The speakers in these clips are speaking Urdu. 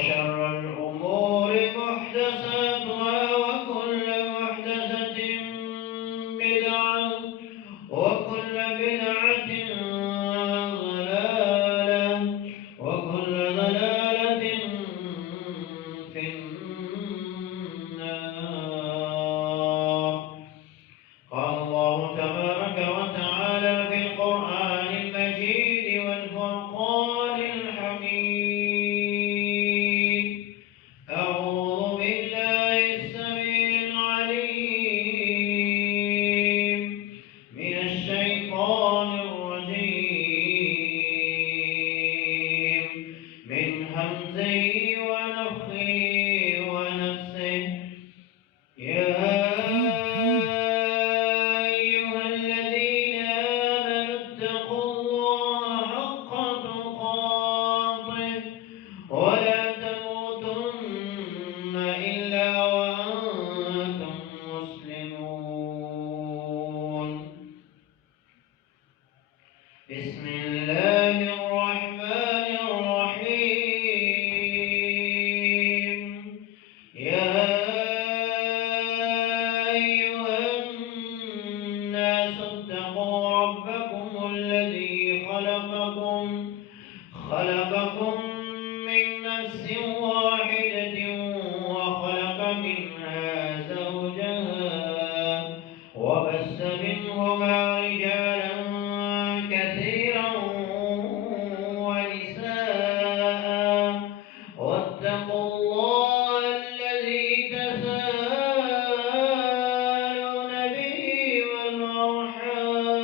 وشر الأمور محدثاتها وكل محدثة بدعة وكل بدعة ضلالة وكل ضلالة في النار. قال الله تبارك وتعالى في القرآن المجيد والفرقان الحميد: أعوذ بالله السميع العليم من الشيطان الرجيم من همزه ونفخه ونفسه. يا أيها الذين آمنوا اتقوا الله حق تقاته ولا تموتن إلا وأنتم مسلمون. بسم الله الرحمن الرحيم. يا أيها الناس اتقوا ربكم الذي خلقكم من نفس واحدة وخلق منها زوجها وبث منهما رجالا كثيرا ونساء واتقوا الله الذي تساءلون به والأرحام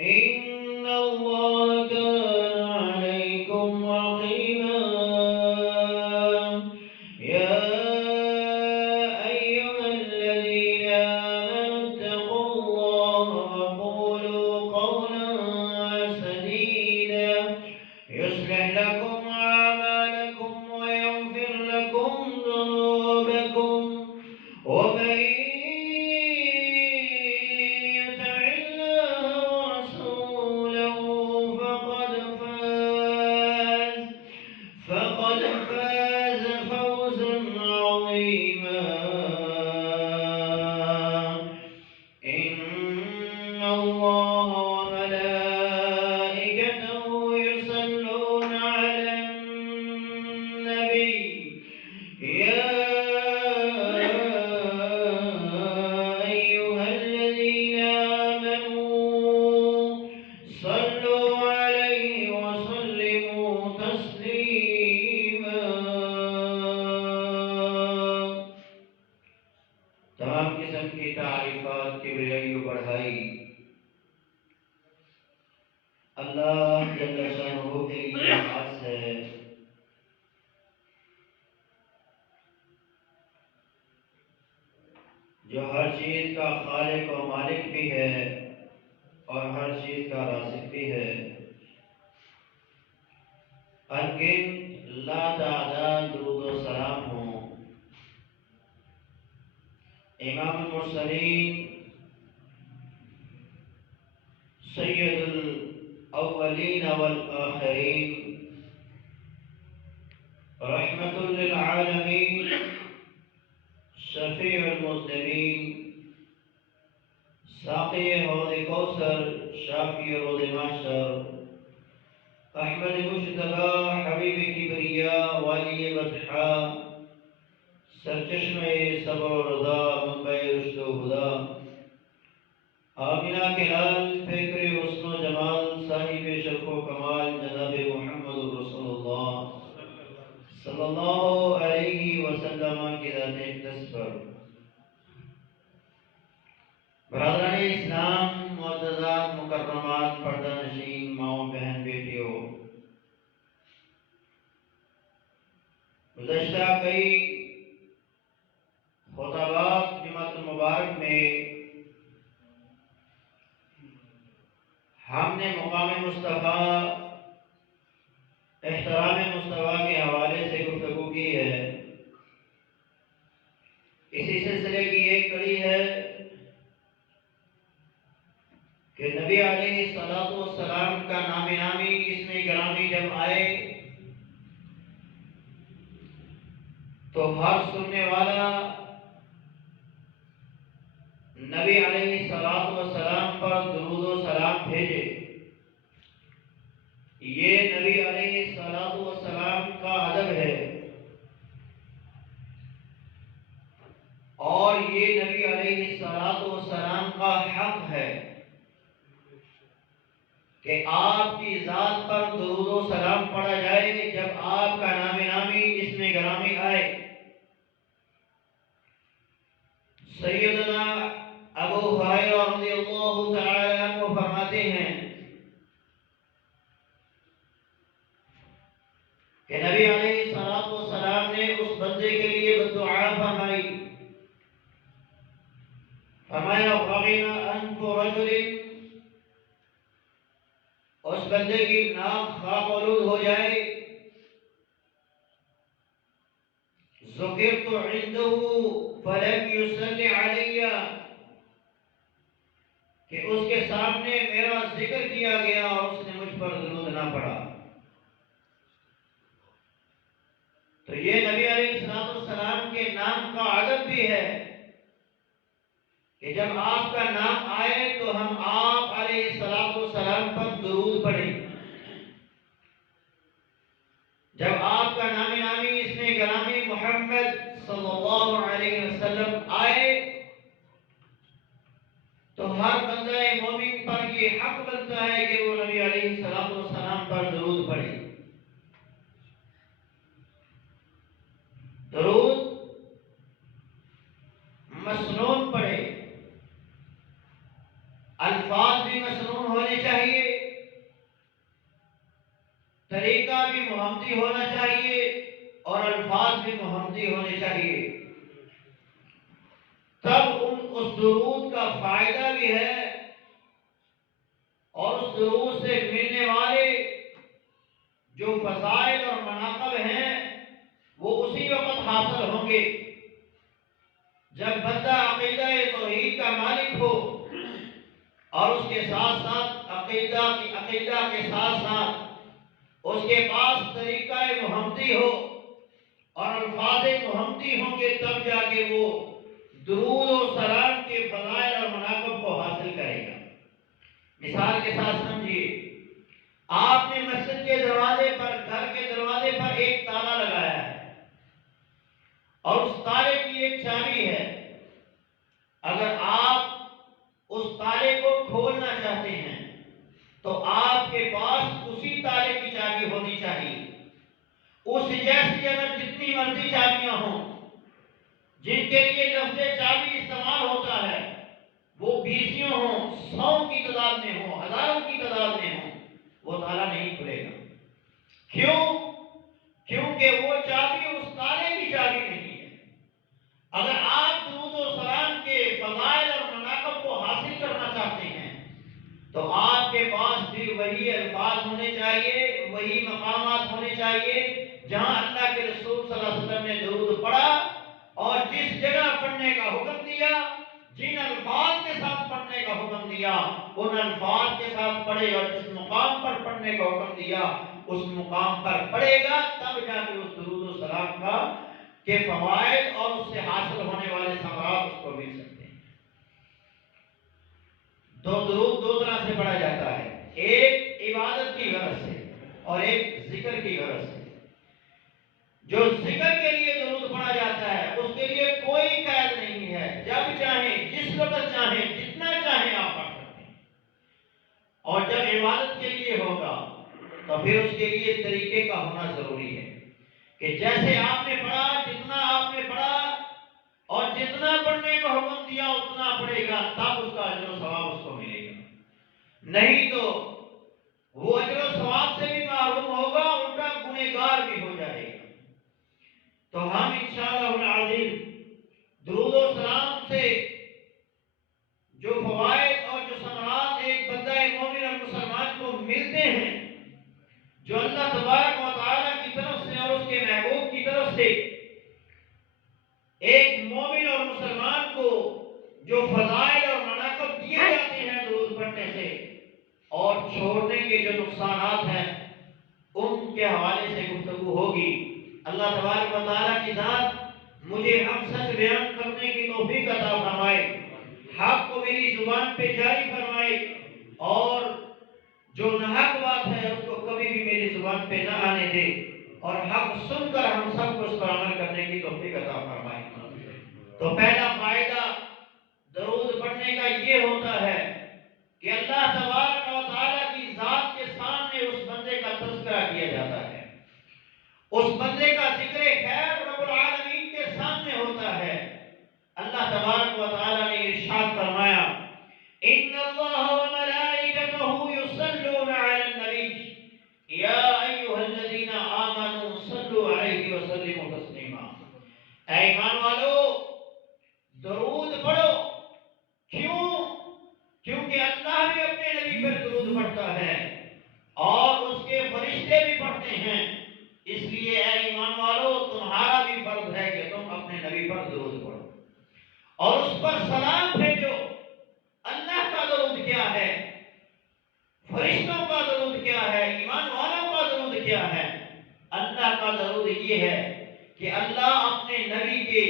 إن الله كان عليكم رقيبا. يا أيها الذين آمنوا اتقوا الله وقولوا قولا سديدا يصلح لكم أعمالكم ويغفر لكم ذنوبكم ومن يطع الله ورسوله فقد فاز فوزا عظيما. إن الله وملائكته يصلون على النبي. يا أيها الذين آمنوا صلوا عليه وسلموا تسليما. تمام قسم کی تعریفات کبریائی و بڑھائی اللہ جل شانہ کے لیے خاص ہے، جو ہر چیز کا خالق و مالک بھی ہے اور ہر چیز کا رازق بھی ہے۔ انگن لا تعداد درود و سلام ہوں امام المرسلین سید الاولین والآخرین رحمت للعالمین شفیع المذنبین ساقی حوض کوثر شافی روز محشر احمد مجتبی حبیب کبریا والی بطحا سرچشمہ صبر و رضا منبع رشد و ہدا آمینہ کے لال فکر حسن و جمال صاحب شرف و کمال جناب محمد رسول اللہ صلی اللہ علیہ وسلم کی ذات اقدس پر برادران اسلام، معززات مکرمات، پردہ نشین ماؤں بہن بیٹیوں، گزشتہ کئی خطبات جمعۃ المبارک میں ہم نے مقام مصطفیٰ، احترام مصطفیٰ کے حوالے سے گفتگو کی ہے۔ اسی سلسلے کی ایک کڑی ہے کہ نبی علیہ الصلوۃ والسلام کا نام نامی اسم گرامی جب آئے تو ہر سننے والا نبی علیہ الصلوۃ والسلام پر درود و سلام بھیجے. یہ نبی علیہ الصلوۃ والسلام کا ادب ہے اور یہ نبی علیہ الصلوۃ والسلام کا حق ہے کہ آپ کی ذات پر درود و سلام پڑھا جائے جب آپ کا نام نامی اس میں گرامی آئے. سیدنا ابو ہریرہ رضی اللہ تعالی عنہ فرماتے ہیں کہ نبی علیہ الصلوۃ والسلام نے اس بندے کے لیے بدعا فرمائی. فرمایا رغم انف رجل، اس بندے کی ناک خاک آلود ہو جائے، ذکرت عنده فلم يصلی علی، کہ اس کے سامنے میرا ذکر کیا گیا اور اس نے مجھ پر درود نہ پڑھا. تو یہ نبی علیہ الصلوۃ والسلام کے نام کا ادب بھی ہے کہ جب آپ کا نام آئے تو ہم آپ علیہ الصلوۃ والسلام پر درود پڑھیں. جب آپ کا نام نامی اس میں گرامی محمد صلی اللہ علیہ وسلم آئے تو ہر بندہ مومن پر یہ حق بنتا ہے کہ وہ نبی علیہ الصلوۃ والسلام پر درود پڑھے. درود مسنون پڑھے، الفاظ بھی مسنون ہونے چاہیے، طریقہ بھی محمدی ہونا چاہیے اور الفاظ بھی محمدی ہونے چاہیے. تب اس درود کا فائدہ بھی ہے اور اس درود سے ملنے والے جو فضائل اور مناقب ہیں وہ اسی وقت حاصل ہوں گے جب بندہ عقیدہ توحید کا مالک ہو اور اس کے ساتھ ساتھ عقیدہ کے ساتھ ساتھ اس کے پاس طریقہ محمدی ہو اور الفاظ محمدی ہوں گے، تب جا کے وہ درود و سلام کے فضائل اور مناقب کو حاصل کرے گا. مثال کے ساتھ سمجھیے، آپ نے مسجد کے دروازے پر، گھر کے دروازے پر ایک تالا لگایا ہے اور اس تالے کی ایک چابی ہے. اگر آپ اس تالے کو کھولنا چاہتے ہیں تو آپ کے پاس اسی تالے کی چابی ہونی چاہیے. اس جیسی اگر جتنی مرضی چابیاں ہوں جن کے لیے لفظ چابی استعمال ہوتا ہے، وہ بیسیوں ہوں، 100 کی تعداد میں ہوں، ہزاروں کی تعداد میں ہوں، وہ تالا نہیں کھلے گا. کیوں؟ کیونکہ وہ چابی اس تالے کی چابی نہیں ہے. اگر آپ درود و سلام کے فضائل اور مناقب کو حاصل کرنا چاہتے ہیں تو آپ کے پاس بھی وہی الفاظ ہونے چاہیے، وہی مقامات ہونے چاہیے جہاں اللہ کے رسول صلی اللہ علیہ وسلم نے درود پڑھا اور جس جگہ پڑھنے کا حکم دیا، جن الفاظ کے ساتھ پڑھنے کا حکم دیا ان الفاظ کے ساتھ پڑھے اور جس مقام پر پڑھنے کا حکم دیا اس مقام پر پڑھے گا، تب جا کے اس درود و سلام کا کے فوائد اور اس سے حاصل ہونے والے ثمرات اس کو مل سکتے ہیں. درود دو طرح سے پڑھا جاتا ہے، ایک عبادت کی غرض سے اور ایک ذکر کی غرض سے. جو ذکر کے لیے درود پڑھا جاتا ہے اس کے لیے کوئی قید نہیں ہے، جب چاہیں، جس وقت چاہیں، جتنا چاہیں آپ پڑھ سکتے ہیں. اور جب عبادت کے لیے ہوگا تو پھر اس کے لیے طریقے کا ہونا ضروری ہے کہ جیسے آپ نے پڑھا، جتنا آپ نے پڑھا اور جتنا پڑھنے کا حکم دیا اتنا پڑھے گا، تب اس کا اجر و ثواب اس کو ملے گا. نہیں تو وہ اجر و ثواب سے بھی محروم ہوگا، الٹا گنہگار بھی ہو جائے گا. تو ہم انشاءاللہ العظیم درود و سلام سے جو فوائد اور جو ثمرات ایک بندہ مومن اور مسلمان کو ملتے ہیں، جو اللہ تبارک و تعالی کی طرف سے اور اس کے محبوب کی طرف سے ایک مومن اور مسلمان کو جو فضائل اور مناقب دیے جاتے ہیں درود پڑھنے سے، اور چھوڑنے کے جو نقصانات ہیں ان کے حوالے سے گفتگو ہوگی. اللہ تبارک و تعالیٰ کی ذات مجھے حق سچ بیان کرنے کی توفیق عطا فرمائے، حق کو میری زبان پہ جاری فرمائے، اور جو ناحق بات ہے اس کو کبھی بھی میری زبان پہ نہ آنے دے، اور حق سن کر ہم سب کو اس پر عمل کرنے کی توفیق عطا فرمائے۔ تو پہلا فائدہ درود پڑھنے کا یہ ہوتا ہے کہ اللہ تبارک و تعالیٰ کی ذات کے سامنے اس بندے کا تذکرہ کیا جاتا ہے، اس بندے کا ذکر خیر رب العالمین کے سامنے ہوتا ہے۔ اللہ تبارک و تعالیٰ نے ارشاد فرمایا، ان اللہ وملائکتہ یصلون علی النبی یا ایھا الذین آمنوا صلوا علیہ وسلموا تسلیما۔ اے ایمان والو، درود پڑھو۔ کیوں؟ کیونکہ اللہ بھی اپنے نبی پر درود پڑھتا ہے اور اس کے فرشتے بھی پڑھتے ہیں، اس لیے اے ایمان والو تمہارا بھی فرض ہے کہ تم اپنے نبی پر درود پڑھو اور اس پر سلام بھیجو۔ اللہ کا درود کیا ہے؟ فرشتوں کا درود کیا ہے؟ ایمان والوں کا درود کیا ہے؟ اللہ کا درود یہ ہے کہ اللہ اپنے نبی کے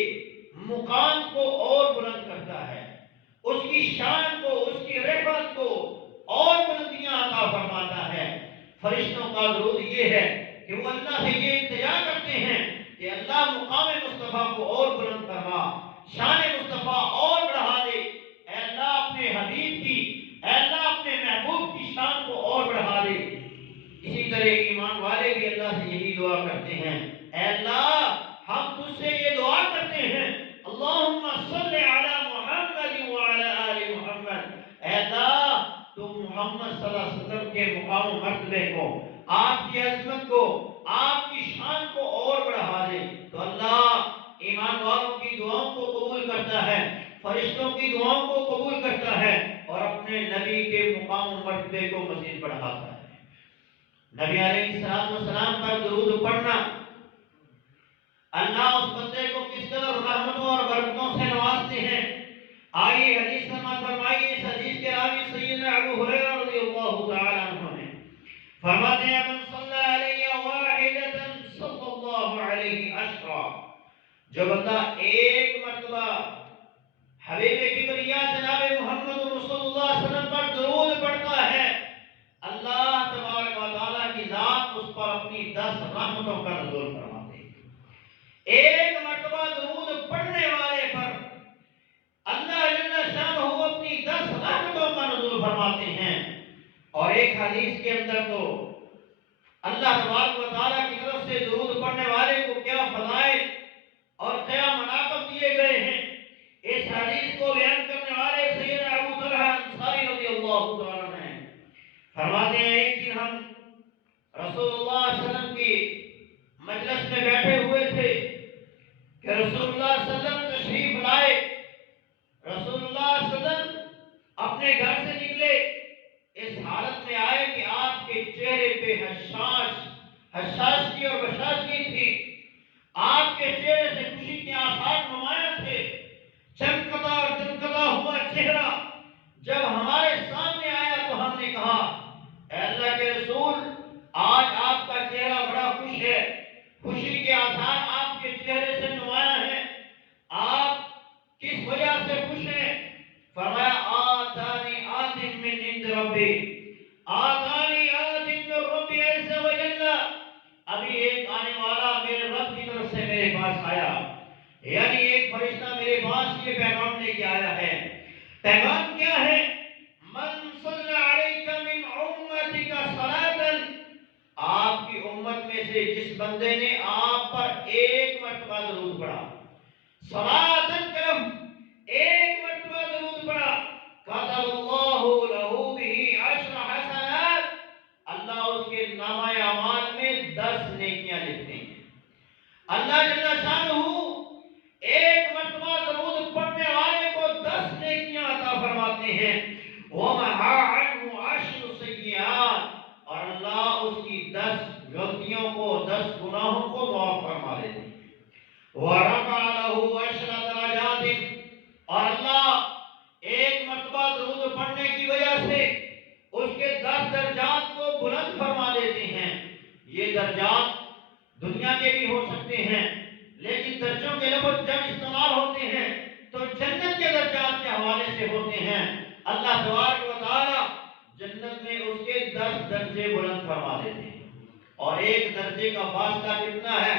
مقام کو اور بلند کرتا ہے، اس کی شان کو، اس کی رحمت کو اور بلندیاں عطا فرماتا ہے۔ فرشتوں کا درود یہ ہے کہ وہ اللہ سے یہ التجا کرتے ہیں کہ اللہ مقام مصطفیٰ کو اور بلند فرما، شان مصطفیٰ اور بڑھا دے۔ اے اللہ اپنے حبیب کی، اے اللہ اپنے محبوب کی شان کو اور بڑھا دے۔ اسی طرح ایمان والے بھی اللہ سے یہی دعا کرتے ہیں، اے اللہ ہم تجھ سے یہ دعا کرتے ہیں، اللہم صلی علی محمد وعلی آل محمد، اے اللہ تو محمد صلی اللہ علیہ وسلم کے مقام و مرتبے کو، آپ کی عظمت کو، آپ کی شان کو اور بڑھا دے۔ تو اللہ ایمان والوں کی دعاؤں کو قبول کرتا ہے، فرشتوں کی دعاؤں کو قبول کرتا ہے اور اپنے نبی کے مقام و مرتبے کو مزید بڑھاتا ہے۔ نبی علیہ السلام پر درود پڑھنا اللہ اس بندے کو کس قدر رحمتوں اور برکتوں سے نوازتے ہیں۔ آئیے حدیث سماعت فرمائیے، اس حدیث کے راوی سیدنا ابو ہریرہ رضی اللہ تعالی عنہ ہیں، فرماتے ہیں من صلی علیہ واحدۃ صلی اللہ علیہ عشرا، جو بندہ ایک مرتبہ حبیب کبریا جناب محمد رسول اللہ صلی اللہ علیہ وسلم پر درود پڑھتا ہے، اللہ تبارک و تعالیٰ کی ذات اس پر اپنی 10 رحمتوں کا نزول فرماتے ہیں۔ ایک مرتبہ درود پڑھنے والے پر اللہ جل شانہ اپنی 10 رحمتوں کا نزول فرماتے ہیں۔ اور ایک حدیث کے اندر تو اللہ تبارک و تعالیٰ کی طرف سے درود پڑھنے والے کو کیا فضائل اور کیا مناقب دیے گئے ہیں، اس حدیث کو بیان کرنے والے سیدنا ابو طلحہ انصاری رضی اللہ تعالیٰ عنہ ہیں، فرماتے ہیں ایک دن ہم رسول اللہ صلی اللہ علیہ وسلم کی مجلس میں بیٹھے ہوئے تھے کہ رسول اللہ صلی اللہ علیہ وسلم تشریف لائے۔ رسول اللہ صلی اللہ علیہ وسلم اپنے گھر سے نکلے، اس حالت میں آئے کہ آپ کے چہرے پہ حشاشی اور بشاشی تھی، آپ کے چہرے سے خوشی کے آثار نمایاں تھے، چمکتا اور دمکتا ہوا چہرہ جب ہمارے سامنے آیا تو ہم نے کہا اے اللہ کے رسول، آج آپ کا چہرہ بڑا خوش ہے، خوشی کے آثار آپ کے چہرے سے نمایاں ہیں، آپ کس وجہ سے خوش ہیں؟ فرمایا آتانی آتٍ من عند ربی، آتانی آتٍ من ربی عز و جل، ابھی ایک آنے والا میرے رب کی طرف سے میرے پاس آیا، یعنی ایک فرشتہ میرے پاس یہ پیغام لے کے آیا ہے۔ پیغام کیا ہے؟ من صلی علیک من امتک صلاۃ، آپ کی امت میں سے جس بندے نے آپ پر ایک مرتبہ درود پڑھا، صلاۃ کرم، ایک مرتبہ درود پڑھا، کتب اللہ لہ بہ 10 حسنات، اللہ اس کے نامہ اعمال میں 10 نیکیاں لکھتے ہیں۔ اللہ جل شانہ ایک مرتبہ درود پڑھنے والے کو 10 نیکیاں عطا فرماتے ہیں، وَمَحَا عَنْهُ 10 سیئات، اور اللہ اس کی 10 غلطیوں کو، 10 گناہوں کو معاف فرما دیتے ہیں، وَرَفَعَ لَهُ 10 درجات، اور اللہ ایک مرتبہ درود پڑھنے کی وجہ سے اس کے 10 درجات کو بلند فرما دیتے ہیں۔ یہ درجات دنیا کے بھی ہو سکتے ہیں، لیکن اللہ تبارک و تعالی جنت میں اس کے 10 درجے بلند فرما دیتے ہیں. اور ایک درجے کا فاصلہ کتنا ہے؟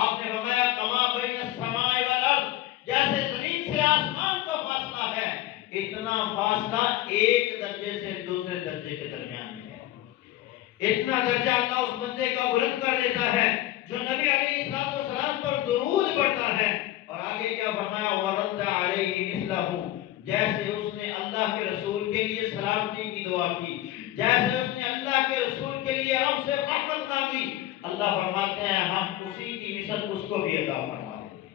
آپ نے فرمایا کما بین السماء والارض، جیسے زمین سے آسمان کا فاصلہ ہے اتنا فاصلہ ایک درجے سے دوسرے درجے کے درمیان میں ہے. اتنا درجہ اللہ اس بندے کا بلند کر دیتا ہے جو نبی علیہ السلام پر درود پڑھتا ہے. اور آگے کیا فرمایا؟ ورد علیہ مثلہ، جیسے اس نے اللہ کے رسول کے لیے سلامتی کی دعا کی، جیسے اس نے اللہ کے رسول کے لیے رب سے رحمت مانگی، اللہ فرماتے ہیں ہم اسی کی مثل اس کو بھی عطا فرما دیتے ہیں.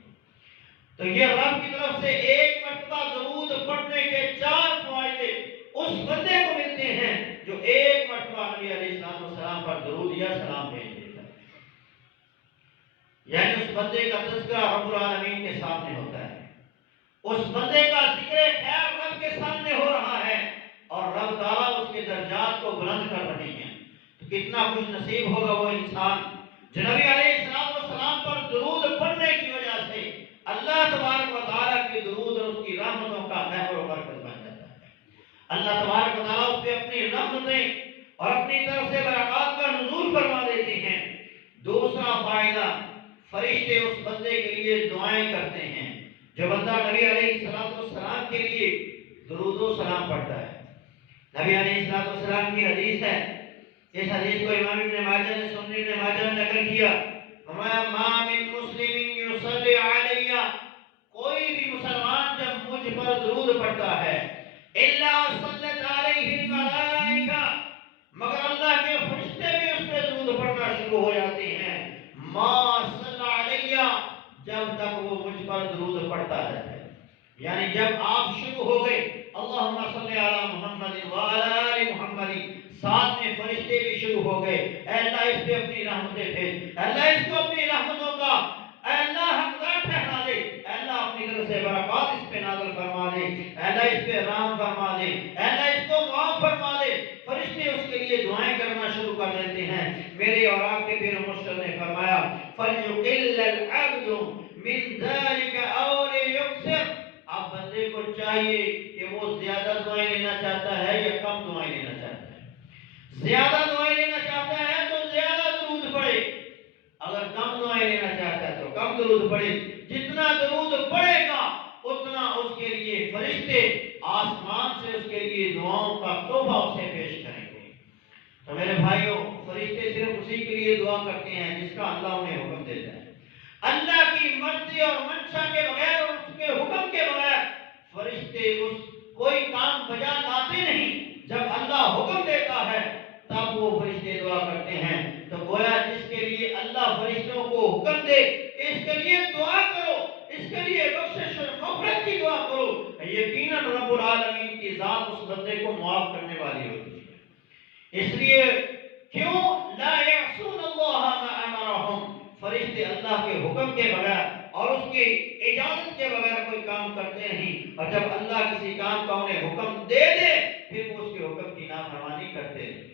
تو یہ رب کی طرف سے ایک مرتبہ درود پڑھنے کے 4 فائدے اس بندے کو ملتے ہیں جو ایک مرتبہ نبی علیہ السلام پر درود یا سلام بھیج دیتا ہے. یعنی اس بندے کا تذکرہ رب العالمین کے سامنے ہوتا ہے، اس بندے کا ذکر خیر رب کے سامنے ہو رہا ہے اور رب تعالیٰ اس کے درجات کو بلند کر رہی ہیں. تو کتنا خوش نصیب ہوگا وہ انسان جو نبی علیہ السلام پر درود پڑھنے کی وجہ سے اللہ تبارک و تعالیٰ کے درود اور اس کی رحمتوں کا محور و مرکز بن جاتا ہے. اللہ تبارک و تعالیٰ اس پہ اپنی رحمتیں اور اپنی طرف سے برکات کا نزول فرما دیتے ہیں. دوسرا فائدہ، فرشتے اس بندے کے لیے دعائیں کرتے ہیں جو بندہ نبی علیہ السلام کے لیے درود و سلام پڑھتا ہے. نبی علیہ السلام کی حدیث ہے، اس حدیث کو امام ابن ماجہ نے سنن ابن ماجہ نے نقل کیا. فرمایا ما من مسلم یصلی علی، کوئی بھی مسلمان جب مجھ پر درود پڑھتا ہے الا صلت علیہ الملائکہ، مگر اللہ کے فرشتے بھی اس پہ درود پڑھنا شروع ہو جاتے ہیں. ما صلی علیہ، جب تک وہ مجھ پر درود پڑھتا رہتا ہے. یعنی جب آپ شروع ہو گئے اللہم صلی علی محمد وعلی آل محمد، ساتھ میں فرشتے بھی شروع ہو گئے اے اللہ اس پہ اپنی رحمتیں بھیج، اے اللہ اس کو اپنی رحمتوں کا اے اللہ حقدار ٹھہرا دے، اے اللہ اپنی طرف سے برکات اس پہ نازل فرما دے، اے اللہ اس پہ رحم فرما دے، اے اللہ اس کو معاف فرما دے. فرشتے اس کے لیے دعائیں کرنا شروع کر دیتے ہیں. میرے اور آپ کے پیر مرشد نے فرمایا فَلْيُقِلَّ الْعَبْدُ مِنْ ذَلِكَ أَوْ لِيُكْثِرْ، اب بندے کو چاہیے کہ وہ زیادہ دعائیں لینا چاہتا ہے یا کم دعائیں لینا چاہتا ہے. زیادہ دعائیں لینا چاہتا ہے تو زیادہ درود پڑھے، اگر کم دعائیں لینا چاہتا ہے تو کم درود پڑھے. جتنا درود پڑھے گا اتنا اس کے لیے فرشتے آسمان سے اس کے لیے دعاؤں کا تحفہ اسے پیش کریں گے. تو میرے بھائیوں، فرشتے صرف اسی کے لیے دعا کرتے ہیں جس کا اللہ انہیں حکم دیتا ہے. اللہ کی مرضی اور منشا کے بغیر اور اس کے حکم کے بغیر فرشتے اس کوئی کام بجا لاتے نہیں. جب اللہ حکم دیتا ہے تب وہ فرشتے دعا کرتے ہیں. تو گویا جس کے لیے اللہ فرشتوں کو حکم دے اس کے لیے دعا کرو، اس کے لیے بخشش اور مغفرت کی دعا کرو، یقیناً رب العالمین کی ذات اس بندے کو معاف کرنے والی ہوتی ہے. اس لیے کیوں لا یعصون اللہ ما امرهم، فرشتے اللہ کے حکم کے بغیر اور اس کی اجازت کے بغیر کوئی کام کرتے نہیں. اور جب اللہ کسی کام کا انہیں حکم دے دے پھر وہ اس کے حکم کی نافرمانی کرتے نہیں.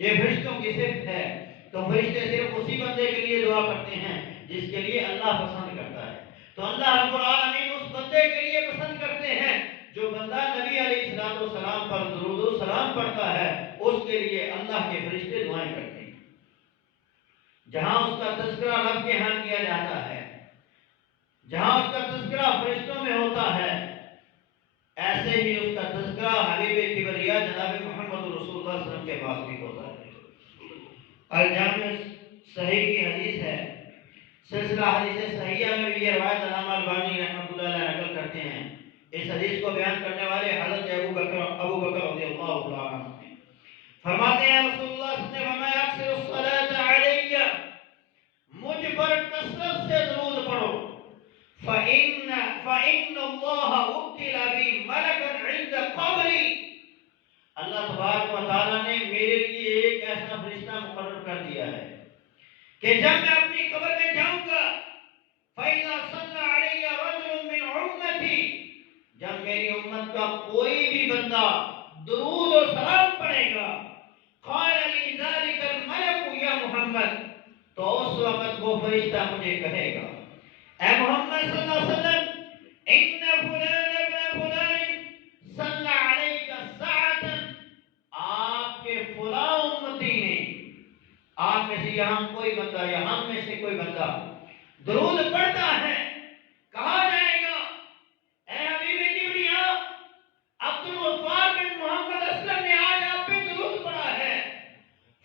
یہ فرشتوں کی صفت ہے. تو فرشتے صرف اسی بندے کے لیے دعا کرتے ہیں جس کے لیے اللہ پسند کرتا ہے. تو اللہ رب العالمین اس بندے کے لیے پسند کرتے ہیں جو بندہ نبی علیہ السلام پر درود و سلام پڑھتا ہے، اس کے لیے اللہ کے فرشتے دعائیں کرتے ہیں. جہاں اس کا تذکرہ رب کے ہاں کیا جاتا ہے، جہاں اس کا تذکرہ فرشتوں میں ہوتا ہے، ایسے ہی اس کا تذکرہ حبیب کبریا جناب محمد رسول اللہ صلی اللہ علیہ وسلم کے پاس بھی ہوتا ہے. الجامع صحیح کی حدیث ہے، سلسلہ حدیث صحیحہ میں بھی یہ روایت علامہ البانی رحمۃ اللہ علیہ نقل کرتے ہیں. اس حدیث کو بیان کرنے والے حضرت ابو بکر رضی اللہ تعالیٰ عنہ فرماتے ہیں رسول اللہ صلی اللہ علیہ وسلم نے فرمایا اکثر الصلاۃ علیہ، مجھ پر کثرت سے درود پڑھو، فإن اللہ وکل بی ملکا عند قبری، اللہ تبارک و تعالیٰ نے میرے لیے ایک ایسا فرشتہ مقرر کر دیا ہے کہ جب میں اپنی قبر میں جاؤں گا فإذا صلى علی رجل من امتی، جب میری امت کا کوئی بھی بندہ درود و سلام پڑھے گا، قال لی ذلک الملک یا محمد، تو اس وقت وہ فرشتہ مجھے کہے گا اے محمد صلی اللہ علیہ وسلم ان فلان ابن فلان صلی علیک میں سے یہاں کوئی بندہ یا ہم میں سے کوئی بندہ درود پڑھتا ہے، کہا جائے گا اے حبیب کبریا، عبد الغفار بن محمد اسلم نے آج آپ پہ درود پڑھا ہے،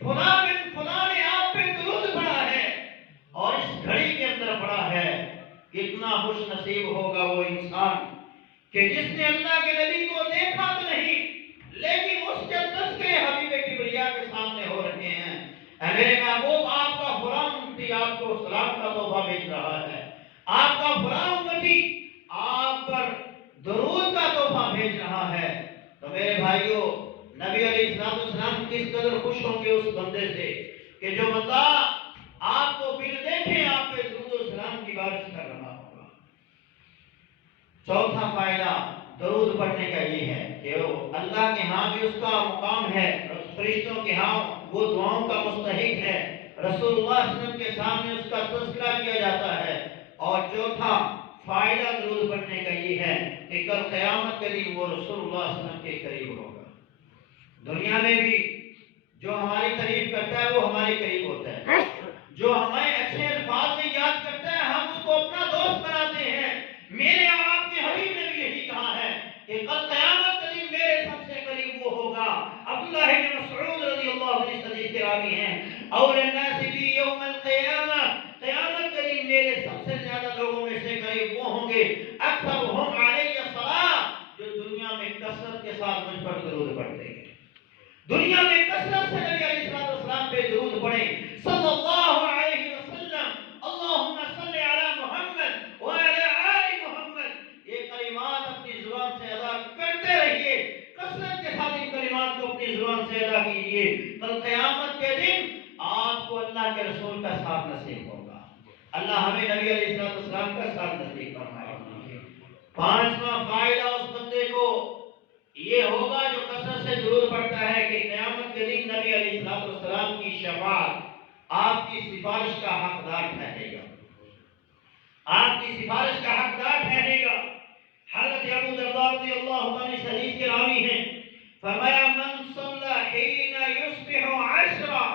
فلاں بن فلاں نے آپ پہ درود پڑھا ہے، اور اس گھڑی کے اندر پڑھا ہے۔ کتنا خوش نصیب ہوگا وہ انسان کہ جس نے اللہ کے نبی کو دیکھا تو نہیں، لیکن اس کے تذکرے حبیب کبریا کے سامنے ہو رہے ہیں۔ اے میرے محبوب، آپ کا فلاں مفتی آپ کو سلام کا تحفہ بھیج رہا ہے، آپ کا فلاں امتی آپ پر درود کا تحفہ بھیج رہا ہے، تو میرے بھائیوں، نبی علیہ السلام کس قدر خوش ہوں گے اس بندے سے کہ جو بندہ آپ کو بن دیکھے آپ پہ درود و سلام کی بارش کر رہا ہوگا۔ چوتھا فائدہ درود پڑھنے کا یہ ہے کہ اللہ کے ہاں بھی اس کا مقام ہے، فرشتوں کے ہاں وہ دعاؤں کا مستحق ہے، رسول اللہ صلی اللہ علیہ وسلم کے سامنے اس کا تذکرہ کیا جاتا ہے۔ اور چوتھا فائدہ درود پڑھنے کا یہ ہے کہ کل قیامت کے دن وہ رسول اللہ صلی اللہ علیہ وسلم کے قریب ہوگا۔ دنیا میں بھی جو ہماری تعریف کرتا ہے وہ ہمارے قریب ہوتا ہے، جو ہمیں اچھے الفاظ میں یاد کرتا ہے ہم اس کو اپنا دوست بناتے ہیں۔ میرے اور آپ کے حبیب نے بھی یہی کہا ہے کہ کل قیامت کے دن میرے سب سے قریب وہ ہوگا۔ عبداللہ بن مسعود رضی اللہ عنہ اس حدیث کے راوی ہیں، اول الناس بی یوم القیامہ، قیامت کے دن میرے سب سے زیادہ لوگوں میں سے قریب وہ ہوں گے اکثرهم علی الصلاۃ، جو دنیا میں کثرت کے ساتھ مجھ پر درود پڑھتے ہیں، دنیا میں کثرت سے نبی علیہ السلام پہ درود پڑھیں صلی اللہ علیہ وسلم، اللہم صلی علی محمد وعلی آل محمد۔ یہ کلمات اپنی زبان سے ادا کرتے رہیے، کثرت کے ساتھ ان کلمات کو اپنی زبان سے ادا کیجیے، کل قیامت کے دن آپ کو اللہ کے رسول کا ساتھ نصیب ہوگا۔ اللہ ہمیں نبی علیہ السلام کا ساتھ نصیب فرمائے۔ پانچواں فائدہ اس بندے کو یہ ہوگا جو کثرت سے درود پڑھتا ہے کہ قیامت کے دن نبی علیہ السلام کی شفاعت آپ کی سفارش کا حقدار ٹھہرے گا، آپ کی سفارش کا حقدار ٹھہرے گا۔ حضرت ابو درداء رضی اللہ عنہ اس حدیث کے راوی ہیں، فرمایا من صلی حین یصبح عشرا،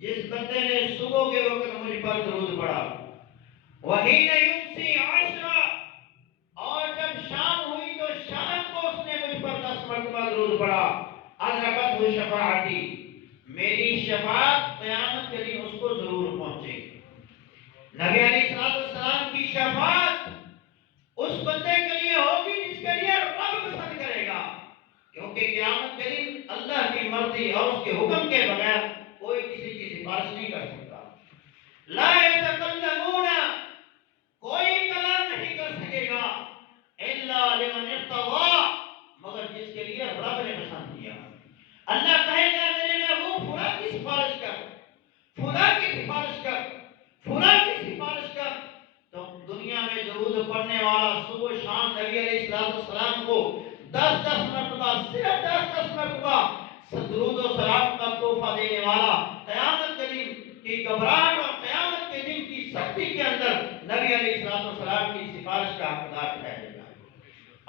جس بندے نے صبح کے وقت مجھ پر درود پڑھا، وحین یمسی عشرا، اور جب شام ہوئی تو شام کو اس نے مجھ پر 10 مرتبہ درود پڑھا، ادرکتہ شفاعتی، میری شفاعت قیامت کے دن اس کو ضرور پہنچے گی۔ نبی علیہ السلام کی شفاعت اس بندے کے لیے ہوگی جس کے لیے رب پسند کرے گا، کیونکہ قیامت کے دن اللہ کی مرضی اور اس کے حکم کے بغیر کوئی کسی کی سفارش نہیں کر سکتا۔ لا یتکلمون، کوئی کلام نہیں کر سکے گا، الا لمن ارتضى، مگر جس کے لیے رب نے پسند کیا۔ اللہ کہے گا میرے محبوب فلاں کی سفارش کر، فلاں کی سفارش کر، فلاں کی سفارش کر، تو دنیا میں درود پڑھنے والا صبح شام نبی علیہ السلام کو 10 مرتبہ، صرف 10 مرتبہ درود و سلام کا تحفہ دینے والا قیامت کے دن کی گھبراہٹ اور قیامت کے دن کی سختی کے اندر نبی علیہ السلام کی سفارش کا حقدار ٹھہرے گا۔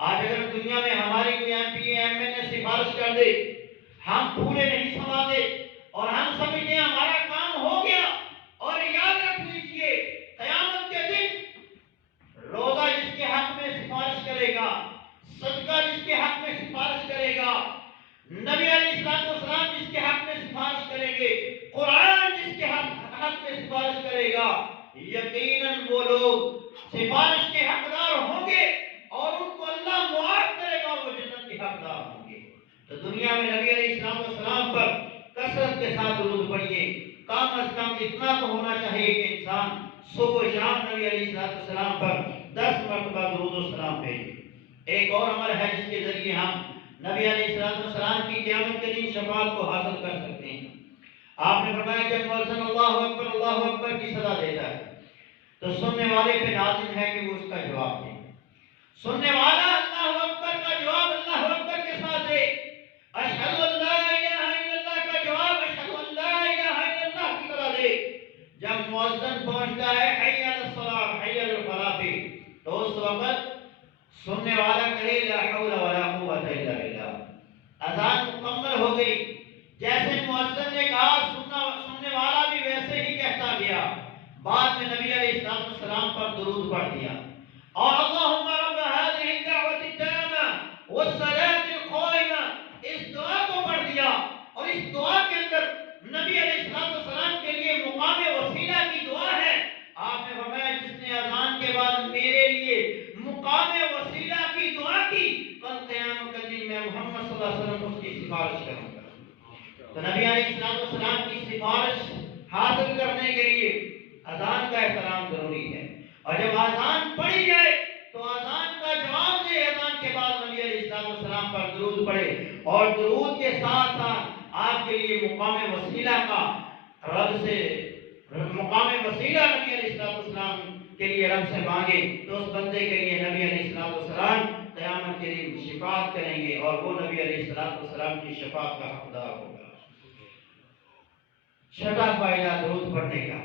آج اگر دنیا میں ہماری کوئی ایم پی ایم این اے سفارش کر دے، ہم پھولے نہیں سماتے اور ہم سمجھتے ہیں ہمارا کام ہو گیا، اور یاد رکھ لیجئے قیامت کے دن روزہ جس کے حق میں سفارش کرے گا، صدقہ جس کے حق میں سفارش کرے گا، نبی علیہ السلام جس کے حق میں سفارش کریں گے، قرآن جس کے حق میں سفارش کرے گا، یقیناً وہ لوگ سفارش کے حقدار ہوں گے اور ان کو اللہ معاف کرے گا اور وہ جنت کے حقدار ہوں گے۔ تو دنیا میں نبی علیہ السلام پر کثرت کے ساتھ درود پڑھیے، کم از کم اتنا تو ہونا چاہیے کہ انسان صبح و شام نبی علیہ السلام پر 10 مرتبہ درود و سلام بھیجے۔ ایک اور عمل ہے جس کے ذریعے ہم نبی علیہ السلام کی قیامت کے دن شفاعت کو حاصل کر سکتے ہیں۔ آپ نے فرمایا جب مؤذن اللہ اکبر کی صدا دیتا ہے تو سننے والے پہ لازم ہے کہ وہ اس کا جواب دے، سننے والا اللہ اکبر کا جواب اللہ اکبر کے ساتھ دے، اشہد ان لا الہ الا اللہ کا جواب اشہد ان لا الہ الا اللہ کی طرح دے۔ جب مؤذن پہنچتا ہے حی علی الصلاۃ حی علی الفلاح پہ، تو اس وقت سننے والا کہے لا حول ولا قوت الا باللہ، اذان مکمل ہو گئی۔ جیسے مؤذن نے کہا سننے والا بھی ویسے درود پڑھ دیا اور اللہم رب هذه الدعوة التامة والصلاة القائمة اس دعا کو پڑھ دیا، اور اس دعا کے اندر نبی علیہ السلام کے لیے مقام وسیلہ کی دعا ہے۔ آپ نے فرمایا جس نے اذان کے بعد میرے لیے مقام وسیلہ کی دعا کی، کل قیامت کے دن میں محمد صلی اللہ علیہ وسلم اس کی سفارش کروں گا۔ تو نبی علیہ السلام کی سفارش حاصل کرنے کے لیے اذان کا احترام ضروری ہے، اور جب اذان پڑھی جائے تو اذان کا جواب دے، اذان کے بعد نبی علیہ السلام پر درود پڑھے، اور درود کے ساتھ ساتھ آپ کے لیے مقام وسیلہ کا رب سے مقام وسیلہ نبی علیہ السلام کے لیے رب سے مانگے، تو اس بندے کے لیے نبی علیہ السلام قیامت کے دن شفاعت کریں گے، اور وہ نبی علیہ السلام کی شفاعت کا حقدار ہوگا۔ چھٹا فائدہ درود پڑھنے کا،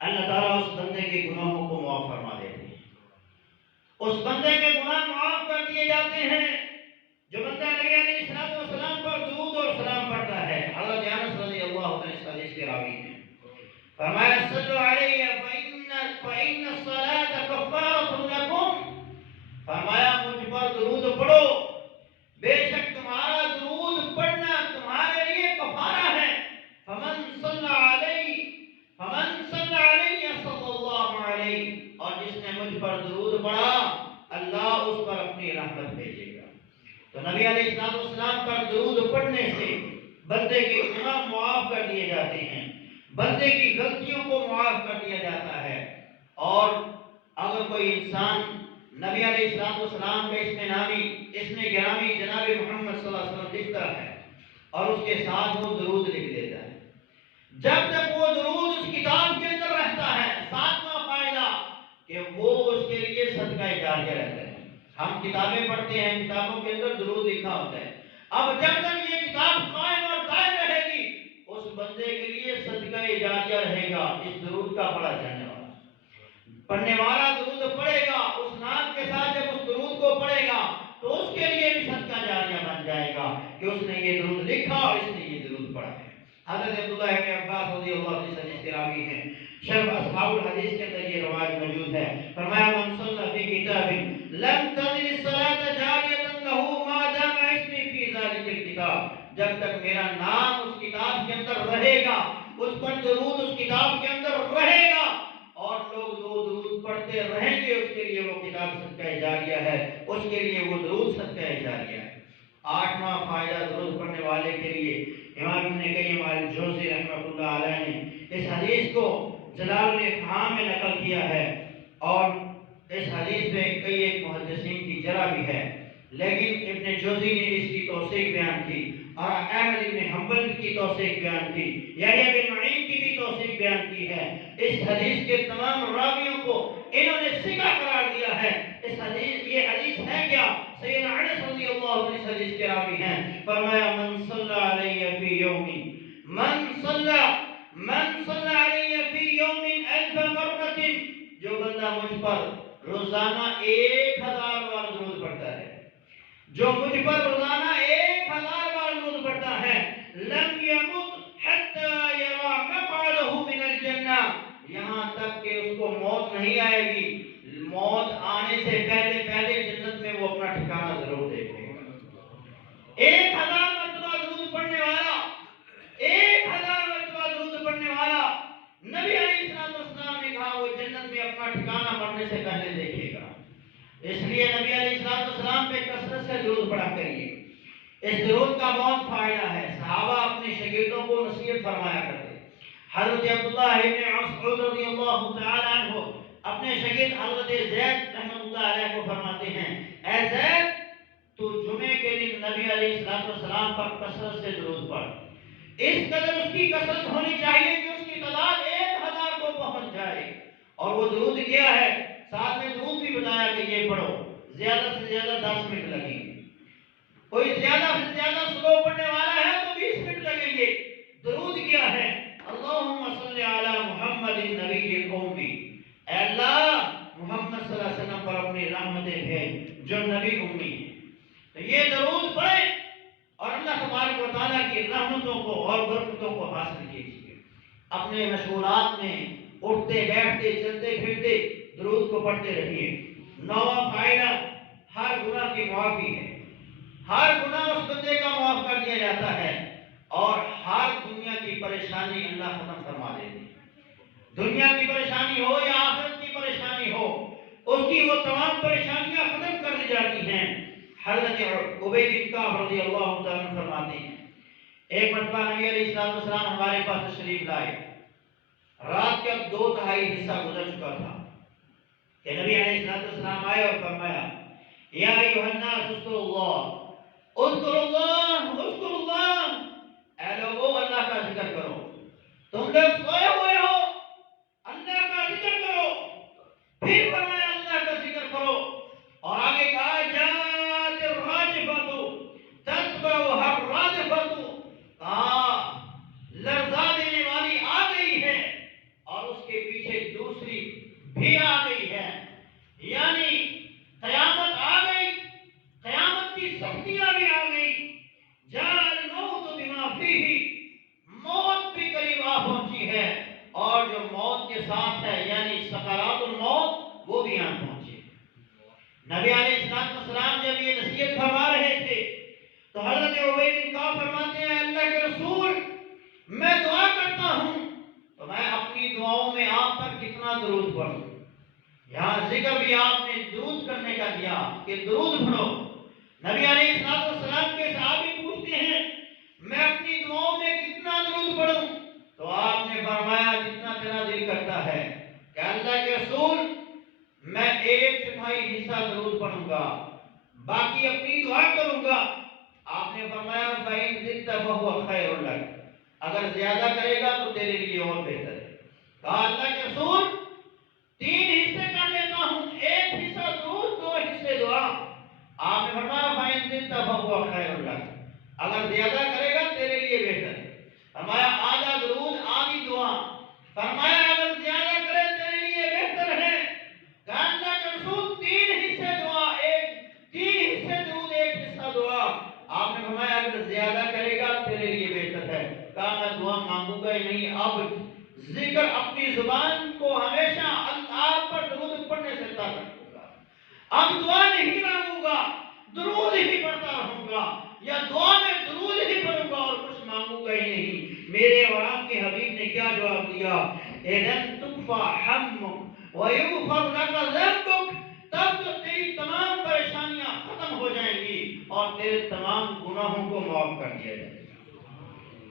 اللہ تعالیٰ اس بندے کے گناہوں کو معاف فرما دیتے ہیں، اس بندے کے گناہ معاف کر دیے جاتے ہیں جو بندہ نبی علیہ السلام پر درود اور سلام پڑھتا ہے۔ حضرت انس رضی اللہ عنہ اس حدیث کے راوی ہیں، فرمایا صلو علیہ فإن الصلاة کفارۃ لکم، فرمایا مجھ پر درود پڑھو، بے شک تمہارا درود پڑھنا تمہارے لیے کفارہ ہے۔ فمن صلی علیہ صلی اللہ علیہ، اور جس نے مجھ پر درود پڑھا اللہ اس پر اپنی رحمت بھیجے گا۔ تو نبی علیہ السلام پر درود پڑھنے سے بندے کے گناہ معاف کر دیے جاتے ہیں، بندے کی غلطیوں کو معاف کر دیا جاتا ہے، اور اگر کوئی انسان نبی علیہ السلام کا اسم گرامی جناب محمد صلی اللہ علیہ وسلم لکھتا ہے اور اس کے ساتھ وہ درود لکھ دیتا ہے، جب تک وہ درود اس کتاب کے اندر رہتا ہے، ساتواں فائدہ کہ وہ اس کے لیے صدقہ جاریہ رہتا ہے۔ ہم کتابیں پڑھتے ہیں، کتابوں کے اندر درود لکھا ہوتا ہے، اب جب تک یہ کتاب قائم اور دائم رہے گی اس بندے کے لیے صدقہ جاریہ رہے گا، اس درود کا پڑھا جانے والا پڑھنے والا درود پڑھے گا، اس نام کے ساتھ جب اس درود کو پڑھے گا تو اس کے لیے بھی صدقہ جاریہ بن جائے گا کہ اس نے یہ درود لکھا اور اس نے یہ درود پڑھا ہے۔ حضرت عبداللہ ابن عباس رضی اللہ عنہ سے حدیث راوی ہیں، شرح اصحاب الحدیث کے اندر یہ روایت موجود ہے، فرمایا من صلی فی کتاب لم تزل الصلاة جاریۃ له ما دام اسمی فی ذلک الکتاب، جب تک میرا نام اس کتاب کے اندر رہے گا، اس پر درود اس کتاب کے اندر رہے گا، اور لوگ وہ درود پڑھتے رہیں گے، اس کے لیے وہ کتاب صدقہ جاریہ ہے، اس کے لیے وہ درود صدقہ جاریہ ہے۔ آٹھواں فائدہ درود پڑھنے والے کے لیے، امام ابن قیم الجوزی رحمۃ اللہ علیہ نے اس حدیث کو جلال الافہام میں نقل کیا ہے، اور اس حدیث میں کئی ایک محدثین کی جرح بھی ہے، لیکن ابن جوزی نے اس کی توثیق بیان کی، اور احمد ابن حنبل کی توثیق بیان کی، یحییٰ بن معین کی بھی توثیق بیان کی ہے۔ اس حدیث کے تمام راویوں کو انہوں نے ثقہ قرار دیا ہے۔ یہ حدیث ہے کیا؟ سیدنا انس رضی اللہ عنہ اس حدیث کے راوی ہیں، فرمایا من صلی علیہ فی یوم من صلی علیہ فی یوم الف مرۃ، جو بندہ مجھ پر روزانہ 1000 بار درود پڑھتا ہے، جو مجھ پر روزانہ 1000 بار درود پڑھتا ہے، لم یمت حتی یرا مقعدہ من الجنہ، یہاں تک کہ اس کو موت نہیں آئے گی، موت آنے سے پہلے پہلے جنت میں وہ اپنا ٹھکانہ ضرور دیکھے گا۔ 1000 مرتبہ درود پڑھنے والا، 1000 مرتبہ درود پڑھنے والا، نبی علیہ السلام نے کہا وہ جنت میں اپنا ٹھکانہ مرنے سے پہلے دیکھے گا۔ اس لیے نبی علیہ السلام پہ کثرت سے درود پڑھا کریے، اس درود کا بہت فائدہ ہے۔ صحابہ اپنے شاگردوں کو نصیحت فرمایا کرتے، حضرت عبداللہ ابن مسعود رضی اللہ تعالی عنہ اپنے شاگرد حضرت زید رحمۃ اللہ علیہ کو فرماتے ہیں، اے زید تو جمعے کے دن نبی علیہ السلام پر کثرت سے درود پڑھ، اس قدر اس کی کثرت ہونی چاہیے کہ اس کی تعداد 1000 کو پہنچ جائے۔ اور وہ درود کیا ہے؟ ساتھ میں درود بھی بتایا کہ یہ پڑھو، زیادہ سے زیادہ 10 منٹ لگیں گے، کوئی زیادہ سے زیادہ سلو پڑھنے والا ہے تو 20 منٹ لگیں گے۔ درود کیا ہے؟ اللہم صلی علی محمد النبی الامی، اے اللہ محمد صلی اللہ علیہ وسلم پر اپنی رحمتیں بھیج جو نبی امی ہے۔ تو یہ درود پڑھیں اور اللہ تبارک و تعالیٰ کی رحمتوں کو اور برکتوں کو حاصل کیجیے۔ اپنے مشغولات میں اٹھتے بیٹھتے چلتے پھرتے درود کو پڑھتے رہیے۔ نواں فائدہ، ہر گناہ کی معافی ہے، ہر گناہ اس بندے کا معاف کر دیا جاتا ہے، اور ہر دنیا کی پریشانی اللہ ختم فرما دیتی ہے۔ دنیا کی پریشانی ہو یا آخرت کی پریشانی ہو، اس کی وہ تمام پریشانیاں ختم کر دی جاتی ہیں۔ حضرت ابی بن کعب رضی اللہ تعالیٰ عنہ فرماتے ہیں، ایک مرتبہ نبی علیہ السلام ہمارے پاس تشریف لائے، رات کا 2/3 حصہ گزر چکا تھا کہ نبی علیہ السلام آئے اور فرمایا، یا ایھا الناس اذکروا اللہ، اذکروا اللہ، اذکروا اللہ، اے لوگوں اللہ کا ذکر کرو، تم لوگ سوئے ہوئے ہو، اللہ کا ذکر کرو۔ پھر فرمایا اللہ کا ذکر کرو، اور آگے کہا جاءت الراجفۃ تتبعها الرادفۃ، کہا لرزا دینے والی آ گئی ہے اور اس کے پیچھے دوسری بھی آ گئی ہے، یعنی قیامت آ گئی، قیامت کی سختیاں بھی آ گئی، جاء الموت بما فیہ، موت بھی قریب آ پہنچی ہے، اور جو موت کے ساتھ ہے یعنی سکرات الموت وہ بھی آ پہنچی۔ نبی علیہ السلام جب یہ نصیحت فرما رہے تھے تو حضرت ابی بن کعب فرماتے ہیں، اللہ کے رسول میں دعا کرتا ہوں تو میں اپنی دعاؤں میں آپ پر کتنا درود پڑھوں؟ یہاں ذکر بھی آپ نے درود کرنے کا دیا کہ درود پڑھو۔ نبی علیہ السلام کے صحابی پوچھتے ہیں میں اپنی دعاؤں میں کتنا درود پڑھوں؟ تو آپ نے فرمایا جتنا تیرا دل کرتا ہے۔ کہ اللہ کے رسول میں 1/4 حصہ درود پڑھوں گا، باقی اپنی دعا کروں گا۔ آپ نے فرمایا فَإِن زِدْتَ فَهُوَ خَيْرٌ لَكَ، اگر زیادہ کرے گا تو تیرے لیے اور بہتر ہے۔ کہا اللہ کے رسول 3 حصے کر لیتا ہوں، 1 حصہ درود، 2 حصے دعا۔ آپ نے فرمایا فَإِن زِدْتَ فَهُوَ خَيْرٌ لَكَ، اگر زیادہ کرے گا تیرے لیے بہتر ہے۔ فرمایا آدھا درود آدھی دعا، فرمایا اگر زیادہ کرے تیرے لیے بہتر ہے۔ کہا اللہ کے رسول 3 حصے دعا، 3 حصے درود 1 حصہ دعا۔ آپ نے فرمایا اگر زیادہ کرے گا تیرے لیے بہتر ہے۔ کہا میں دعا مانگوں گا ہی نہیں، اب ذکر اپنی زبان کو ہمیشہ اللہ پر درود پڑھنے سے طاقت دوں گا، اب دعا نہیں مانگوں گا، درود ہی پڑھتا رہوں گا، یا دعا میں درود ہی پڑھوں گا اور کچھ مانگوں گا ہی نہیں۔ میرے اور آپ کے حبیب نے کیا جواب دیا؟ اِذَن تُکْفَى ہَمُّکَ وَیُغْفَرْ لَکَ ذَنبُکَ، تب تو تیری تمام پریشانیاں ختم ہو جائیں گی اور تیرے تمام گناہوں کو معاف کر دیا جائے گا،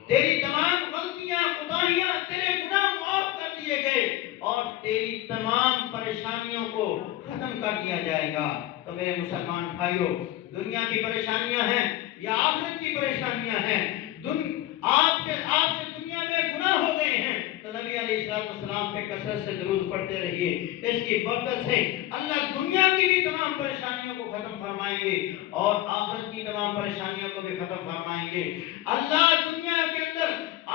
تیری تمام غلطیاں کوتاہیاں تیرے گناہ معاف کر دیے گئے اور تیری تمام پریشانیوں کو ختم کر دیا جائے گا۔ تو میرے مسلمان بھائیوں، دنیا کی پریشانیاں ہیں یا آخرت کی پریشانیاں ہیں، آپ سے دنیا میں گناہ ہو گئے ہیں تو نبی علیہ السلام پہ کثرت سے درود پڑھتے رہیے، اس کی برکت سے اللہ دنیا کی بھی تمام پریشانیوں کو ختم فرمائیں گے اور آخرت کی تمام پریشانیوں کو بھی ختم فرمائیں گے۔ اللہ دنیا کے اندر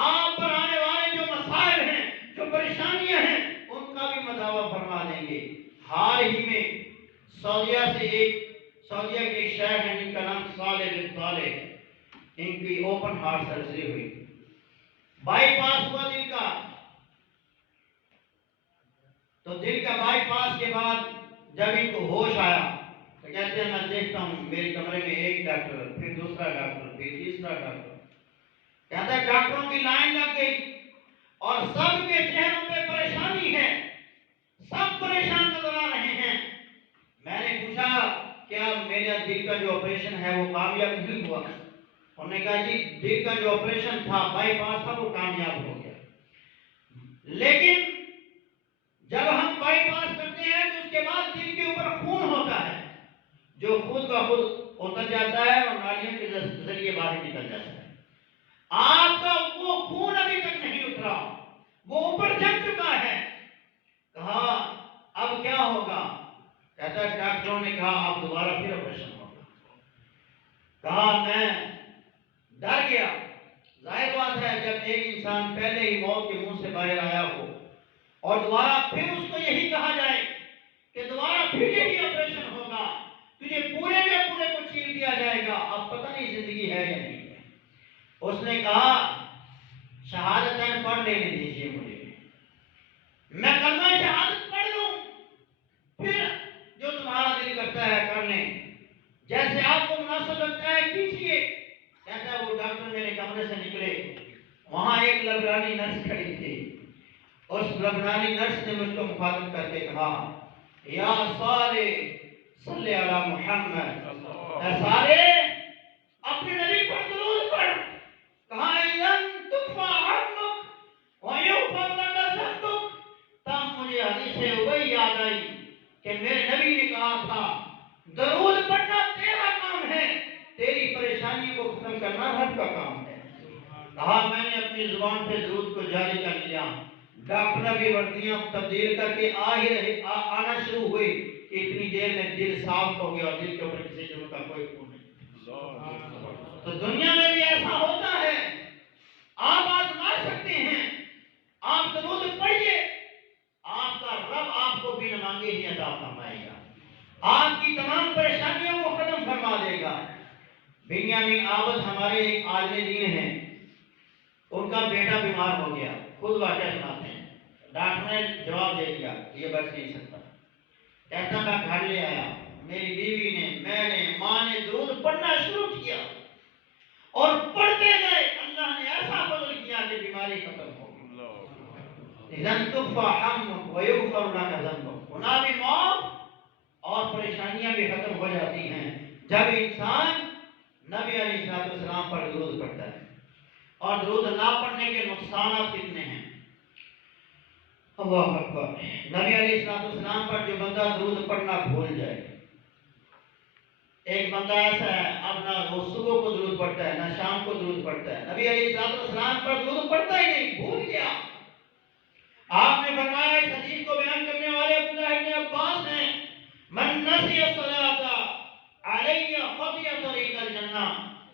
آپ پر آنے والے جو مسائل ہیں، جو پریشانیاں ہیں، ان کا بھی مداوع فرما دیں گے۔ حال ہی میں سعودیہ کے ایک شہر ہیں جن کا نام صالح بن صالح، ان کی اوپن ہارٹ سرجری ہوئی، بائی پاس ہوا دل کا، تو دل کا بائی پاس کے بعد جب ان کو ہوش آیا تو کہتے ہیں میں دیکھتا ہوں میرے کمرے میں ایک ڈاکٹر، پھر دوسرا ڈاکٹر، پھر تیسرا ڈاکٹر، کہتا ہے ڈاکٹروں کی لائن لگ گئی اور سب کے چہروں پہ پریشانی ہے، سب پریشان نظر آ رہے ہیں۔ میں نے پوچھا کیا میرا دل کا جو آپریشن ہے وہ کامیاب نہیں ہوا؟ انہوں نے کہا جی دل کا جو آپریشن تھا بائی پاس تھا وہ کامیاب ہو گیا، لیکن جب ہم بائی پاس کرتے ہیں تو اس کے بعد دل کے اوپر خون ہوتا ہے جو خود بخود اتر جاتا ہے اور نالیوں کے ذریعے باہر نکل جاتا ہے۔ آپ کا وہ خون ابھی تک نہیں اترا، وہ اوپر جم چکا ہے۔ کہا اب کیا ہوگا؟ کہتا ہے ڈاکٹروں نے کہا اب دوبارہ پھر آپریشن ہوگا۔ کہا میں ڈر گیا، ظاہر بات ہے جب ایک انسان پہلے ہی موت کے منہ سے باہر آیا ہو اور دوبارہ پھر اس کو یہی کہا جائے کہ دوبارہ پھر یہی آپریشن ہوگا، تجھے پورے کے پورے کو چیر دیا جائے گا، اب پتہ نہیں زندگی ہے یا نہیں ہے۔ اس نے کہا شہادتیں پڑھ لینے دیجیے مجھے، میں اس لبنانی نرس نے مجھ کو مخاطب کر کے کہا یا صالح صلی علی محمد، اے صالح اپنے نبی پر درود پڑھ. کہا لن تکفى همك ويغفر لك ذنبك. تب مجھے حدیث ابی یاد آئی کہ میرے نبی نے کہا تھا درود پڑھنا تیرا کام ہے، تیری پریشانی کو ختم کرنا رب کا کام ہے. کہا میں نے اپنی زبان پہ درود کو جاری کر لیا. ڈاکٹر بھی وردیاں تبدیل کر کے آنا شروع ہوئی کہ اتنی دیر میں دل صاف ہو گیا اور دل کے اوپر کسی جرم کا کوئی خون نہیں. تو دنیا میں بھی ایسا ہوتا ہے، آپ آزما سکتے ہیں. آپ درود پڑھیے، آپ کا رب آپ کو بن مانگے ہی عطا فرمائے گا، آپ کی تمام پریشانیوں کو ختم فرما دے گا. بنیامین عابد ہمارے ایک عالم دین ہیں، ان کا بیٹا بیمار ہو گیا، خود واقعہ سناتے ہیں. ڈاکٹر نے جواب دے دیا یہ بچ نہیں سکتا. کہتا میں گھر لے آیا، میری بیوی نے، میں نے، ماں نے درود پڑھنا شروع کیا اور پڑھتے گئے. اللہ نے ایسا فضل کیا کہ بیماری ختم ہو گئی. لن تکفى همك ويغفر لك ذنبك. گناہ بھی معاف اور پریشانیاں بھی ختم ہو جاتی ہیں جب انسان نبی علیہ السلام پر درود پڑھتا ہے. اور درود نہ پڑھنے کے نقصانات کتنے ہیں. اللہ اکبر. نبی علیہ السلام پر جو بندہ درود پڑھنا بھول جائے، ایک بندہ ایسا ہے اب نہ وہ صبح کو درود پڑھتا ہے نہ شام کو درود پڑھتا ہے، نبی علیہ السلام پر درود پڑھتا ہی نہیں، بھول گیا. آپ نے فرمایا، اس حدیث کو بیان کرنے والے عبداللہ ابن عباس ہیں، من نسی الصلاۃ علی خطی طریق الجنہ.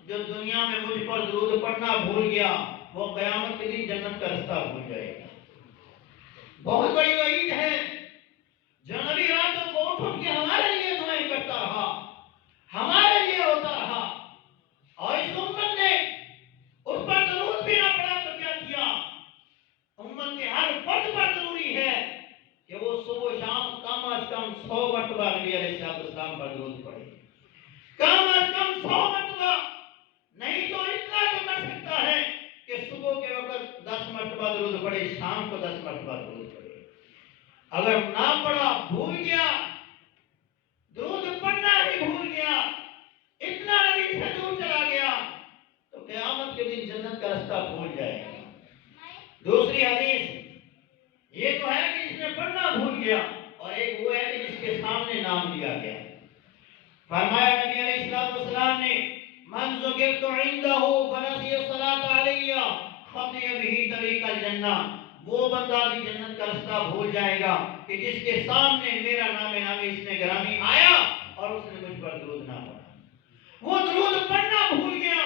جو دنیا میں مجھ پر درود پڑھنا بھول گیا وہ قیامت کے دن جنت کا رستہ بھول جائے گا. بہت بڑی وعید ہے. جو نبی راتوں کو اٹھ کے ہمارے لیے دعائیں کرتا رہا، ہمارے لیے روتا رہا، اور اس امت نے اس پر درود بھی نہ پڑا تو کیا کیا. امت کے ہر فرد پر ضروری ہے کہ وہ صبح و شام کم از کم 100 مرتبہ نبی علیہ السلام پر درود پڑھے. کم از کم 100 مرتبہ، نہیں تو اتنا تو کر سکتا ہے کہ صبح کے وقت 10 مرتبہ درود پڑھے، شام کو 10 مرتبہ درود پڑھے. اگر نہ پڑھا، بھول گیا، درود پڑھنا ہی بھول گیا، اتنا نبی سے دور چلا گیا تو قیامت کے دن جنت کا رستہ بھول جائے گا. دوسری حدیث یہ تو ہے کہ جس نے پڑھنا بھول گیا، اور ایک وہ ہے کہ جس کے سامنے نام لیا گیا. فرمایا نبی علیہ السلام نے، من ذکرت عنده فنسی الصلاۃ علی خطی به طریق الجنہ. وہ بندہ بھی جنت کا رستہ بھول جائے گا کہ جس کے سامنے میرا نام نامی اس میں گرامی آیا اور اس نے مجھ پر درود نہ پڑھا. وہ درود پڑھنا بھول گیا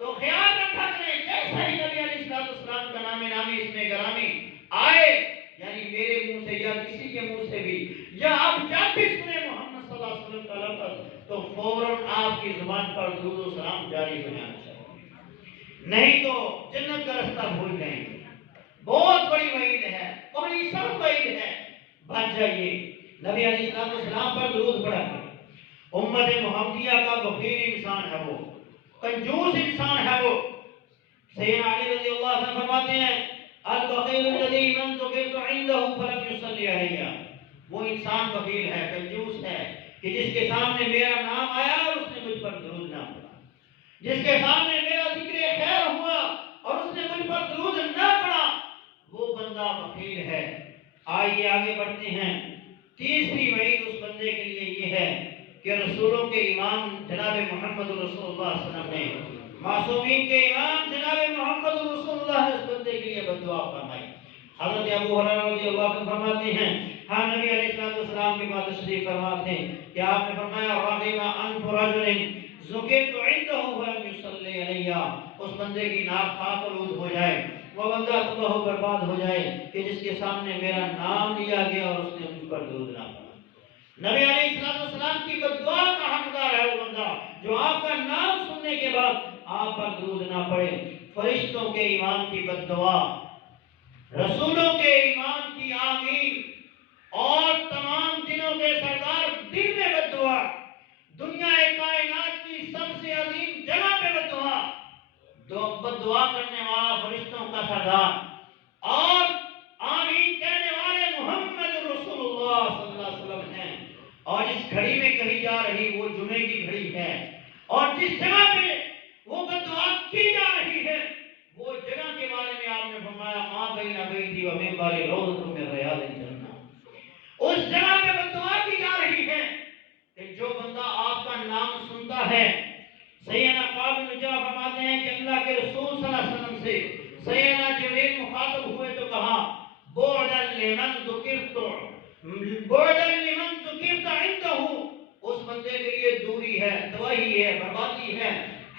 تو خیال رکھا کرے جیسا ہی نبی علیہ السلام کا نام نامی اس میں گرامی آئے، یعنی میرے منہ سے یا کسی کے منہ سے بھی، یا آپ جب بھی سنے محمد صلی اللہ علیہ وسلم کا لفظ تو فوراً آپ کی زبان پر درود و سلام جاری ہو جانا چاہیے، نہیں تو جنت کا رستہ بھول جائیں گے. بہت بڑی وعید ہے، بڑی سخت وعید ہے، بچ جائیے. نبی علیہ السلام پر درود پڑھا کریں. امت محمدیہ کا بخیل انسان ہے، وہ کنجوس انسان ہے. وہ سیدنا علی رضی اللہ عنہ فرماتے ہیں، البخیل الذی من ذکرت عنده فلم یصلی علی. وہ انسان بخیل ہے، کنجوس ہے کہ جس کے سامنے میرا نام آیا اور اس نے مجھ پر درود نہ پڑھا، جس کے سامنے میرا ذکر خیر ہوا اور اس نے مجھ پر درود نہ پڑھا، وہ بندہ بخیل ہے. آئیے آگے بڑھتے ہیں. تیسری وعید اس بندے کے لیے یہ ہے کہ رسولوں کے امام جناب محمد رسول اللہ صلی اللہ علیہ وسلم نے، معصومین کے امام جناب محمد رسول اللہ نے اس بندے کے لیے بد دعا فرمائی. حضرت ابو ہریرہ رضی اللہ عنہ فرماتے ہیں، ہاں نبی علیہ السلام کے بعد تشریف فرماتے ہیں کہ آپ نے فرمایا، رحم انف رجل ذکرت عنده فلم یصلی علی. اس بندے کی ناک پاک آلود ہو جائے، وہ بندہ تباہ و برباد ہو جائے کہ جس کے سامنے میرا نام لیا گیا اور اس نے مجھ پر درود نہ پڑھا. نبی علیہ السلام کی بد دعا کا حقدار ہے وہ بندہ جو آپ کا نام سننے کے بعد آپ پر درود نہ پڑے. فرشتوں کے امام کی بد دعا، رسولوں کے امام کی آمین، اور تمام دنوں کے سردار دل میں بد دعا، دنیا کائنات کی سب سے عظیم جگہ پہ بد دعا، بد دعا کرنے والا فرشتوں کا سردار اور گھڑی میں کہی جا رہی وہ جمعے کی گھڑی ہے، اور جس جگہ پہ وہ بددعا کی جا رہی ہے وہ جگہ کے بارے میں آپ نے فرمایا ماں بین بیتی و منبر روضۃ من ریاض الجنہ، اس جگہ پہ بددعا کی جا رہی ہے کہ جو بندہ آپ کا نام سنتا ہے، سیدنا کعب بن عجرہ فرماتے ہیں کہ اللہ کے رسول صلی اللہ علیہ وسلم سے سیدنا جبریل مخاطب ہوئے تو کہا بعدا لمن ذکرت عنده، اس بندے کے لیے دوری ہے، تباہی ہے، بربادی ہے،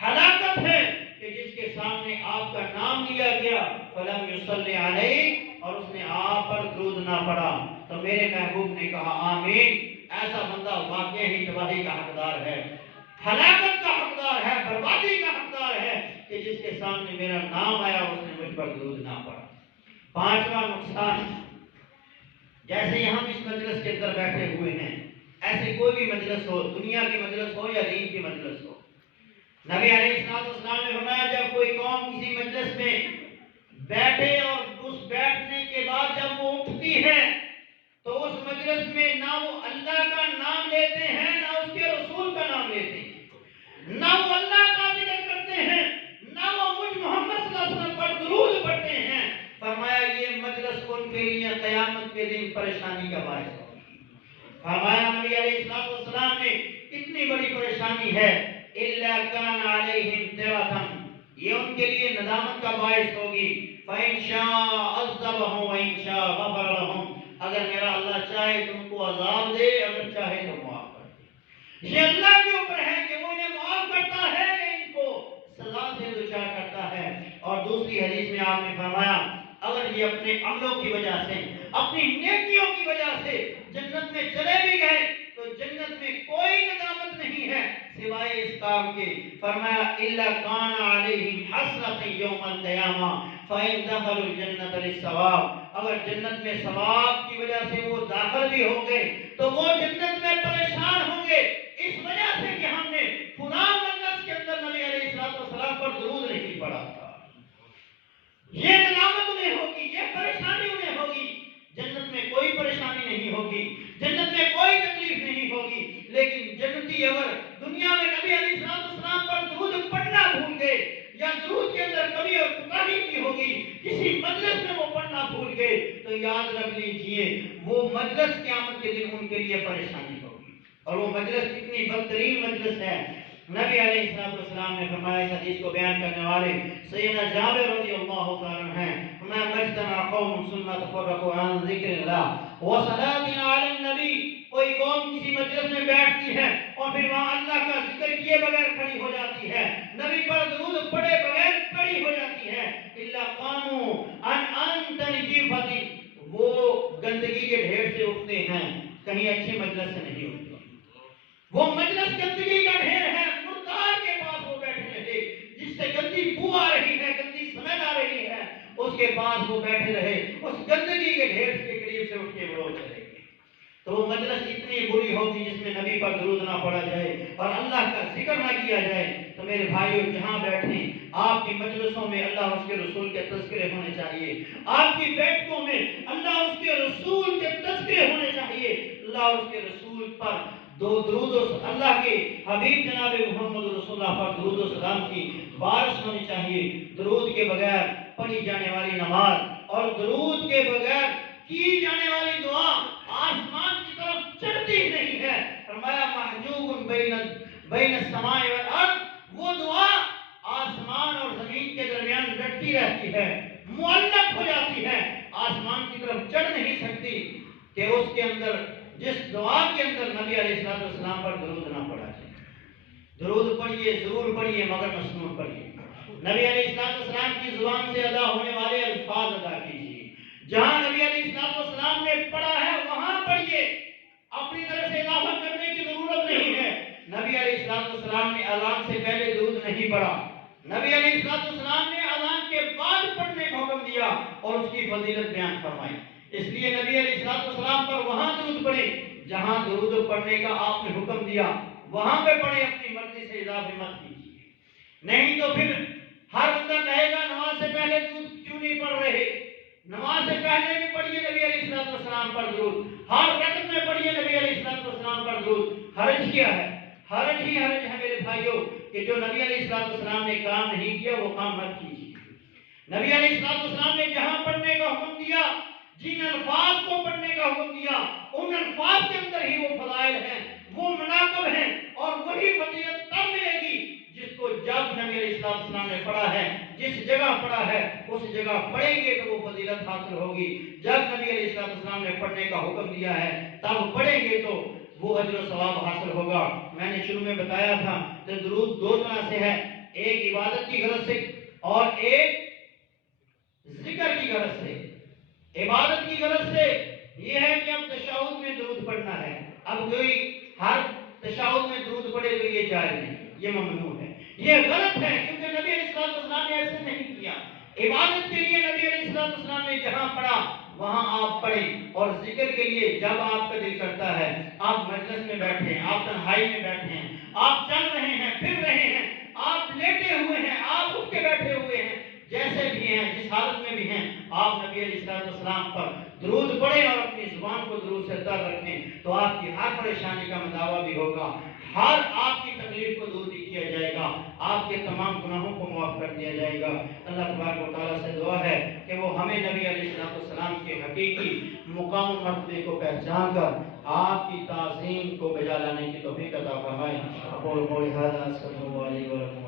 ہلاکت ہے کہ جس کے سامنے آپ کا نام لیا گیا فلم یصلی علیہ، اور اس نے آپ پر درود نہ پڑھا۔ تو میرے محبوب نے کہا آمین، ایسا بندہ واقعی ہی تباہی کا حقدار ہے، ہلاکت کا حقدار ہے، بربادی کا حقدار ہے کہ جس کے سامنے میرا نام آیا اور اس نے مجھ پر درود نہ پڑھا۔ پانچواں نقصان، جیسے ہم اس مجلس کے اندر بیٹھے ہوئے ہیں، ایسے کوئی بھی مجلس ہو، دنیا کی مجلس ہو یا دین کی مجلس ہو، نبی علیہ السلام نے فرمایا جب کوئی قوم کسی مجلس میں بیٹھے اور اس بیٹھنے کے بعد جب وہ اٹھتی ہے تو اس مجلس میں نہ وہ اللہ کا نام لیتے ہیں نہ اس کے رسول کا نام لیتے ہیں، نہ وہ اللہ کا ذکر کرتے ہیں نہ وہ مجھ محمد صلی اللہ علیہ وسلم پر درود پڑھتے ہیں۔ فرمایا یہ مجلس ان کے لیے قیامت کے دن پریشانی کا باعث ہوگی۔ فرمایا نبی علیہ السلام نے اتنی بڑی پریشانی ہے الا کان علیہم ترتم، یہ ان کے لیے ندامت کا باعث ہوگی۔ فإن شاء عذبهم وإن شاء غفر لهم، اگر میرا اللہ چاہے تو ان کو عذاب دے، اگر چاہے تو معاف کر دے۔ یہ اللہ کے اوپر ہے کہ وہ انہیں معاف کرتا ہے یا ان کو سزا سے دوچار کرتا ہے۔ اور دوسری حدیث میں آپ نے فرمایا اگر یہ اپنے عملوں کی وجہ سے، اپنی نیکیوں کی وجہ سے جنت میں چلے بھی گئے تو جنت میں کوئی ندامت نہیں ہے سوائے اس کام کے۔ فرمایا الا کان علیہم حسرۃ یوم القیامہ فإن دخلوا الجنة للثواب، اگر جنت میں ثواب کی وجہ سے وہ داخل بھی ہوں گے تو وہ جنت میں پریشان ہوں گے اس وجہ سے کہ ہم نے فلاں مجلس کے اندر نبی علیہ السلام پر درود نہیں پڑھا تھا۔ یہ ندامت انہیں ہوگی، یہ پریشانی انہیں ہوگی۔ جنت میں کوئی پریشانی نہیں ہوگی، جنت میں کوئی تکلیف نہیں ہوگی، لیکن جنتی اگر دنیا میں نبی علیہ السلام پر درود پڑھنا بھول گئے یا درود کے اندر کمی اور کوتاہی کی ہوگی، کسی مجلس میں وہ پڑھنا بھول گئے تو یاد رکھ لیجئے وہ مجلس قیامت کے دن ان کے لیے پریشانی ہوگی، اور وہ مجلس کتنی بدترین مجلس ہے۔ نبی علیہ السلام نے فرمایا، اس حدیث کو بیان کرنے والے سیدنا جابر رضی اللہ تعالیٰ عنہ ہیں، فرمایا مجتمع قوم ثم تفرقوا عن ذکر اللہ وصلاۃ علی النبی، کوئی قوم کسی مجلس میں بیٹھتی ہے اور پھر وہاں اللہ کا ذکر کیے بغیر کھڑی ہو جاتی ہے، نبی پر درود پڑھے بغیر کھڑی ہو جاتی ہے، الا قاموا عن تنجیفۃ، وہ گندگی کے ڈھیر سے اٹھتے ہیں، کہیں اچھی مجلس سے نہیں اٹھتے، وہ مجلس گندگی کا ڈھیر ہے، مردار کے پاس وہ بیٹھے رہے، جس سے گندی بو آ رہی ہے، گندی سمجھ آ رہی ہے، اس کے پاس وہ بیٹھے رہے، اس گندگی کے ڈھیر کے قریب سے اٹھ کے وہ چلے گئے، تو وہ مجلس اتنی بری ہوگی جس میں نبی پر درود نہ پڑھا جائے اور اللہ کا ذکر نہ کیا جائے۔ تو میرے بھائیوں جہاں بیٹھیں آپ کی مجلسوں میں اللہ اس کے رسول کے تذکرے ہونے چاہیے، آپ کی بیٹھکوں میں اللہ اس کے رسول کے تذکرے ہونے چاہیے، اللہ اس کے رسول پر درود و اللہ کے حبیب جناب محمد رسول اللہ پر درود و سلام کی بارش ہونی چاہیے۔ درود کے بغیر پڑھی جانے والی نماز اور درود کے بغیر کی جانے والی دعا آسمان کی طرف چڑھتی نہیں ہے۔ فرمایا محجوب بین السماء والارض، وہ دعا آسمان اور زمین کے درمیان لٹتی رہتی ہے، معلق ہو جاتی ہے، آسمان کی طرف چڑھ نہیں سکتی کہ اس کے اندر، جس دعا کے اندر نبی علیہ السلام پر درود نہ پڑھا جائے۔ درود پڑھیے، ضرور پڑھیے، مگر مسنون پڑھیے، نبی علیہ السلام کی زبان سے ادا ہونے والے الفاظ ادا کیجیے، جہاں نبی علیہ السلام نے پڑھا ہے وہاں پڑھیے، اپنی طرف سے اضافہ کرنے کی ضرورت نہیں ہے۔ نبی علیہ السلام نے اذان سے پہلے درود نہیں پڑھا، نبی علیہ السلام نے اذان کے بعد پڑھنے کا حکم دیا اور اس کی فضیلت بیان فرمائی، اس لیے نبی علیہ السلام پر وہاں درود پڑھے جہاں درود پڑھنے کا آپ نے حکم دیا، وہاں پہ پڑھے، اپنی مرضی سے اضافہ مت کیجیے، نہیں تو پھر ہر بندہ کہے گا نماز سے پہلے درود کیوں نہیں پڑھ رہے، نماز سے پہلے بھی پڑھیے نبی علیہ السلام پر درود، ہر رکعت میں پڑھیے نبی علیہ السلام پر درود، حرج کیا ہے؟ حرج ہی حرج ہے میرے بھائیوں کہ جو نبی علیہ السلام نے کام نہیں کیا وہ کام مت کیجیے۔ نبی علیہ السلام نے جہاں پڑھنے کا حکم دیا، جن الفاظ کو پڑھنے کا حکم دیا، ان الفاظ کے اندر ہی وہ فضائل ہیں، وہ مناقب ہیں، اور وہی فضیلت تب ملے گی جس کو جب نبی علیہ السلام نے پڑھا ہے، جس جگہ پڑھا ہے اس جگہ پڑھیں گے تو وہ فضیلت حاصل ہوگی۔ جب نبی علیہ السلام نے پڑھنے کا حکم دیا ہے تب پڑھیں گے تو وہ اجر و ثواب حاصل ہوگا۔ میں نے شروع میں بتایا تھا کہ درود دو طرح سے ہے، ایک عبادت کی غرض سے اور ایک ذکر کی غرض سے۔ عبادت کی غرض سے یہ ہے کہ اب تشہد میں درود پڑھنا ہے، اب کوئی ہر تشہد میں درود پڑھے تو یہ جائز نہیں، یہ ممنوع ہے، یہ غلط ہے، کیونکہ نبی علیہ السلام نے ایسے نہیں کیا۔ عبادت کے لیے نبی علیہ السلام نے جہاں پڑھا وہاں آپ پڑھیں، اور ذکر کے لیے جب آپ کا دل کرتا ہے، آپ مجلس میں بیٹھے ہیں، آپ تنہائی میں بیٹھے ہیں، آپ چل رہے ہیں، پھر رہے ہیں، آپ لیٹے ہوئے ہیں، آپ اٹھ کے بیٹھے ہوئے ہیں، جیسے بھی ہیں، جس حالت میں بھی ہیں، آپ نبی علیہ السلام پر درود پڑھیں اور اپنی زبان کو درود سے تر رکھیں، تو آپ کی ہر پریشانی کا مداوع بھی ہوگا، ہر آپ کی تکلیف کو دور بھی کیا جائے گا، آپ کے تمام گناہوں کو معاف کر دیا جائے گا۔ اللہ تبارک و تعالیٰ سے دعا ہے کہ وہ ہمیں نبی علیہ السلام کے حقیقی مقام و مرتبے کو پہچان کر آپ کی تعظیم کو بجا لانے کی توفیق عطا فرمائے۔ اقول قولی ھذا استغفر اللہ علی و لکم۔